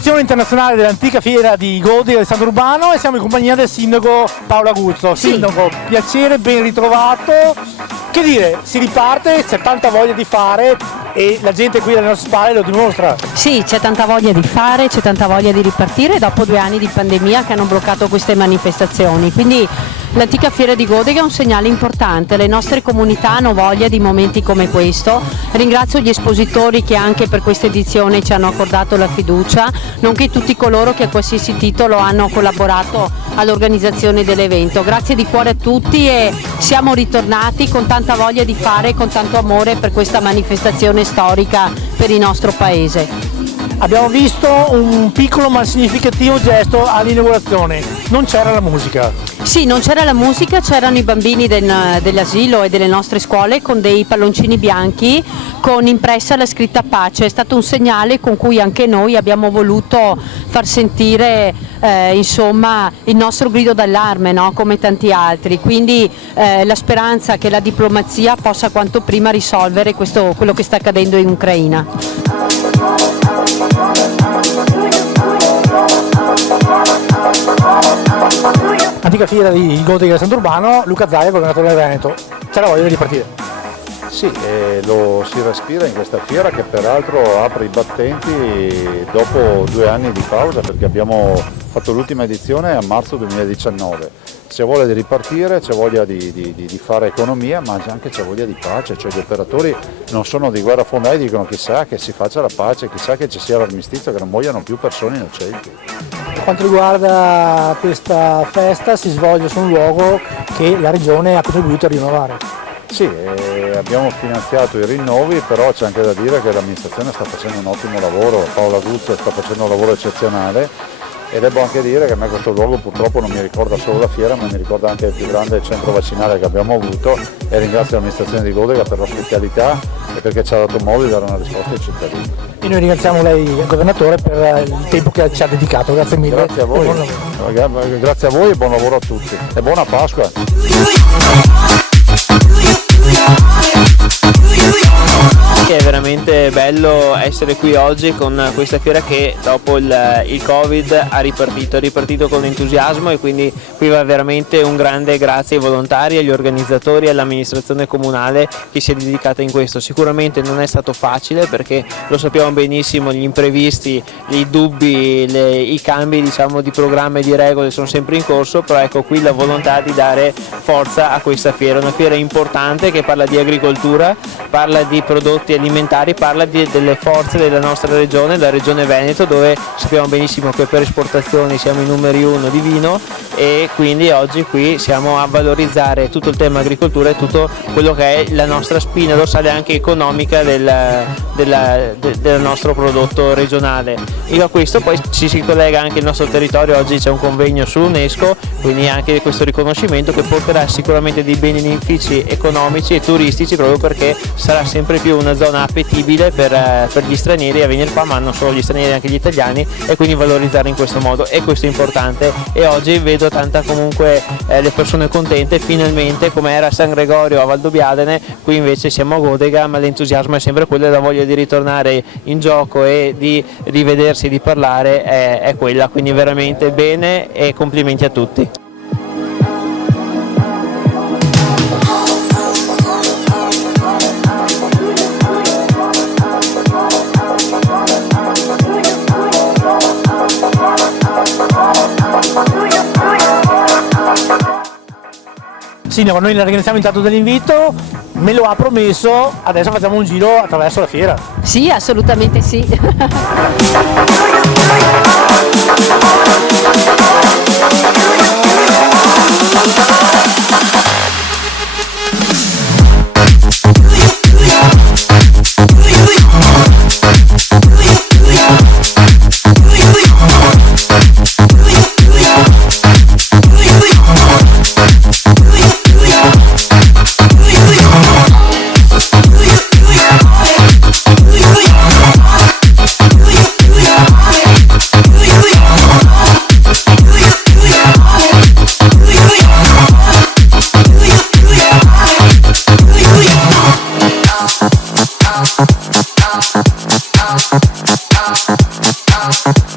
edizione internazionale dell'antica fiera di Godi del San Urbano e siamo in compagnia del sindaco Paolo Aguzzo. Sì. Sindaco, piacere, ben ritrovato. Che dire, si riparte, c'è tanta voglia di fare e la gente qui alle nostre spalle lo dimostra. Sì, c'è tanta voglia di fare, c'è tanta voglia di ripartire dopo 2 anni di pandemia che hanno bloccato queste manifestazioni. Quindi l'antica fiera di Godega è un segnale importante, le nostre comunità hanno voglia di momenti come questo. Ringrazio gli espositori che anche per questa edizione ci hanno accordato la fiducia, nonché tutti coloro che a qualsiasi titolo hanno collaborato all'organizzazione dell'evento. Grazie di cuore a tutti e siamo ritornati con tanta voglia di fare, con tanto amore per questa manifestazione storica per il nostro paese. Abbiamo visto un piccolo ma significativo gesto all'inaugurazione, non c'era la musica. Sì, non c'era la musica, c'erano i bambini dell'asilo e delle nostre scuole con dei palloncini bianchi con impressa la scritta pace. È stato un segnale con cui anche noi abbiamo voluto far sentire insomma il nostro grido d'allarme, no? Come tanti altri. Quindi la speranza che la diplomazia possa quanto prima risolvere quello che sta accadendo in Ucraina. Antica fiera di Godega del San Urbano, Luca Zaia, governatore del Veneto. C'è la voglia di ripartire. Sì, lo si respira in questa fiera che peraltro apre i battenti dopo 2 anni di pausa perché abbiamo fatto l'ultima edizione a marzo 2019. C'è voglia di ripartire, c'è voglia di fare economia, ma anche c'è voglia di pace, cioè gli operatori non sono di guerrafondai, dicono chissà che si faccia la pace, chissà che ci sia l'armistizio, che non muoiano più persone innocenti. Per quanto riguarda questa festa si svolge su un luogo che la Regione ha contribuito a rinnovare. Sì, abbiamo finanziato i rinnovi, però c'è anche da dire che l'amministrazione sta facendo un ottimo lavoro, Paolo Aguzzo sta facendo un lavoro eccezionale e devo anche dire che a me questo luogo purtroppo non mi ricorda solo la fiera, ma mi ricorda anche il più grande centro vaccinale che abbiamo avuto e ringrazio l'amministrazione di Godega per l'ospitalità e perché ci ha dato modo di dare una risposta ai cittadini. E noi ringraziamo lei, governatore, per il tempo che ci ha dedicato. Grazie mille. Grazie a voi, grazie a voi e buon lavoro a tutti e buona Pasqua. È veramente bello essere qui oggi con questa fiera che dopo il Covid ha ripartito con entusiasmo e quindi qui va veramente un grande grazie ai volontari, agli organizzatori e all'amministrazione comunale che si è dedicata in questo. Sicuramente non è stato facile perché lo sappiamo benissimo, gli imprevisti, i dubbi, i cambi diciamo di programma e di regole sono sempre in corso, però ecco qui la volontà di dare forza a questa fiera, una fiera importante che parla di agricoltura, parla di prodotti alimentari, parla delle forze della nostra regione, la regione Veneto, dove sappiamo benissimo che per esportazioni siamo i numeri 1 di vino e quindi oggi qui siamo a valorizzare tutto il tema agricoltura e tutto quello che è la nostra spina dorsale anche economica del nostro prodotto regionale. E a questo poi ci si collega anche il nostro territorio, oggi c'è un convegno sull'UNESCO, quindi anche questo riconoscimento che porterà sicuramente dei benefici economici e turistici proprio perché sarà sempre più una zona appetibile per gli stranieri a venire qua, ma non solo gli stranieri, anche gli italiani, e quindi valorizzare in questo modo, e questo è importante. E oggi vedo tanta comunque le persone contente, finalmente come era a San Gregorio a Valdobbiadene, qui invece siamo a Godega, ma l'entusiasmo è sempre quello e la voglia di ritornare in gioco e di rivedersi, di parlare è quella, quindi veramente bene e complimenti a tutti. Sindaco, noi la ringraziamo intanto dell'invito, me lo ha promesso, adesso facciamo un giro attraverso la fiera. Sì, assolutamente sì. Out.